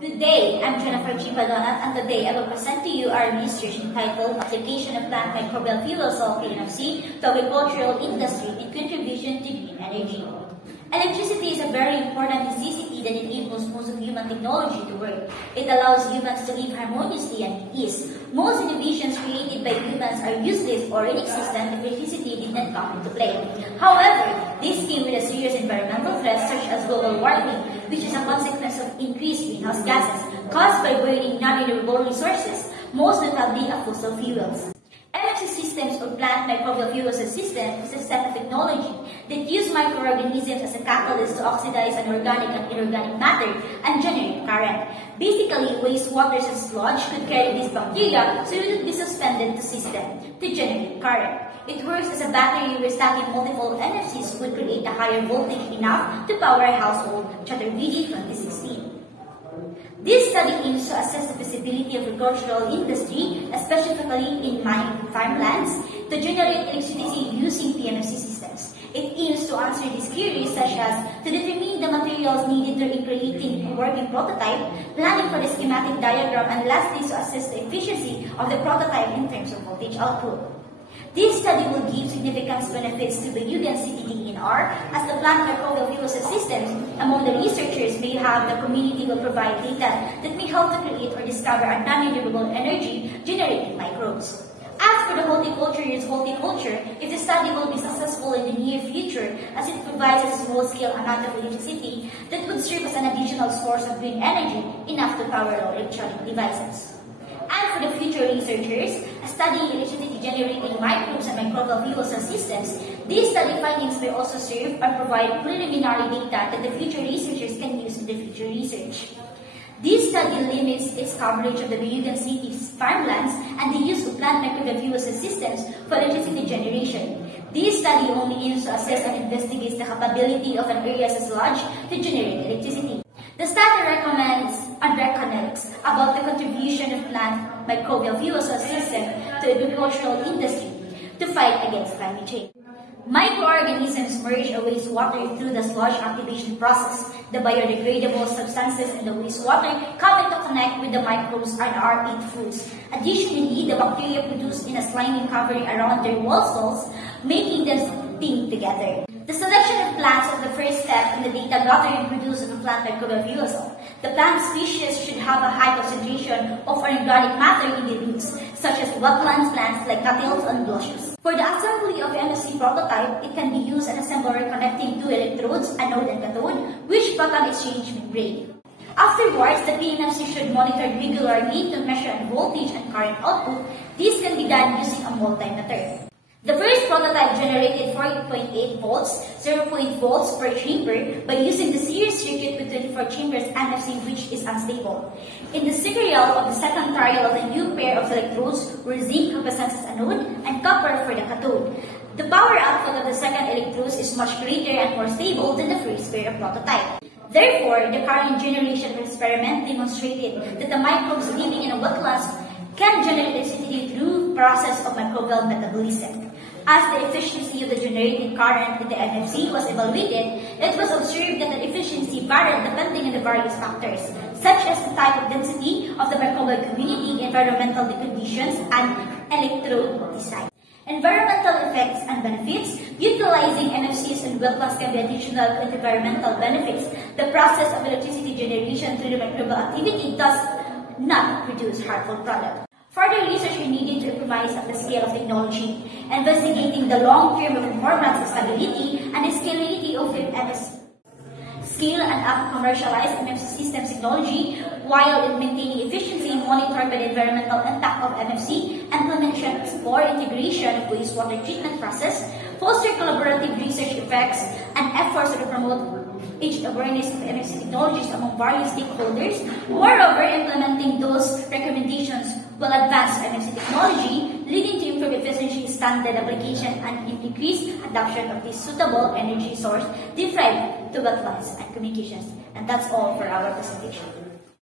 Good day, I'm Jennifer Chipadonat, and today I will present to you our research entitled Application of Plant Microbial Fuel Cell (PMFC) to Agricultural Industry and Contribution to Green Energy. Electricity is a very important necessity that enables most of human technology to work. It allows humans to live harmoniously and at ease. Most innovations created by humans are useless or inexistent if electricity did not come into play. However, this came with a serious environmental threat such as global warming, which is a consequence of increased greenhouse gases caused by burning non-renewable resources, most notably fossil fuels. MFC Systems or Plant Microbial Fuel Cells Systems is a set of technology that use microorganisms as a catalyst to oxidize organic and inorganic matter and generate current. Basically, wastewater and sludge could carry these bacteria so it would be suspended to system to generate current. It works as a battery where stacking multiple MFCs would create a higher voltage enough to power a household, Chaturvedi 2016. This study aims to assess the feasibility of agricultural industry, specifically in farmlands, to generate electricity using PMFC systems. It aims to answer these queries such as to determine the materials needed to creating a working prototype, planning for the schematic diagram, and lastly to assess the efficiency of the prototype in terms of voltage output. This study will give significant benefits to the UDN CTDNR as the Plant Microbial Fuel Cells Systems. Among the researchers may have the community will provide data that may help to create or discover a non-renewable energy generating microbes. As for the horticulture, if the study will be successful in the near future as it provides a small-scale amount of electricity that would serve as an additional source of green energy enough to power all electronic devices. And for the future researchers, studying electricity generating microbes and microbial fuel cell systems, these study findings may also serve or provide preliminary data that the future researchers can use in the future research. This study limits its coverage of the Bayugan City's farmlands and the use of plant microbial fuel cell systems for electricity generation. This study only aims to assess and investigate the capability of an area's sludge to generate electricity. The study recommends and recommends about the contribution of plant microbial fuel cell system to agricultural industry to fight against climate change. Microorganisms merge a wastewater through the sludge activation process. The biodegradable substances in the wastewater come into connect with the microbes and are eat foods. Additionally, the bacteria produce in a slimy covering around their wall cells, making them sting together. The selection of plants is the first step in the data gathering produced of a plant microbial fuel cell. The plant species should have a high concentration of organic matter in the roots, such as wetlands plants like cattails and blushes. For the assembly of MFC prototype, it can be used an assembler connecting two electrodes, anode and cathode, which proton exchange membrane. Afterwards, the PMFC should monitor regularly to measure voltage and current output. This can be done using a multimeter. The first prototype generated 40.8 volts, 0.0 volts per chamber by using the series circuit with 24 chambers MFC, which is unstable. In the serial of the second trial of the new pair of electrodes where zinc represents as anode and copper for the cathode. The power output of the second electrodes is much greater and more stable than the first pair of prototype. Therefore, the current generation experiment demonstrated that the microbes living in a wetlands can generate electricity through process of microbial metabolism. As the efficiency of the generating current in the MFC was evaluated, it was observed that the efficiency varied depending on the various factors, such as the type of density of the microbial community, environmental conditions, and electrode design. Environmental effects and benefits. Utilizing MFCs in wetlands can be additional environmental benefits. The process of electricity generation through the microbial activity does not produce harmful products. Further research is needed to optimize at the scale of technology, investigating the long-term performance, stability, and the scalability of MFC. Scale and commercialize MFC systems technology while maintaining efficiency monitored by the environmental impact of MFC, implementation, explore integration of wastewater treatment process, foster collaborative research effects, and efforts to promote age awareness of MFC technologies among various stakeholders. Moreover, implementing those recommendations will advance MFC technology, leading to improved efficiency, standard application, and increased adoption of this suitable energy source derived to wetlands and communications. And that's all for our presentation.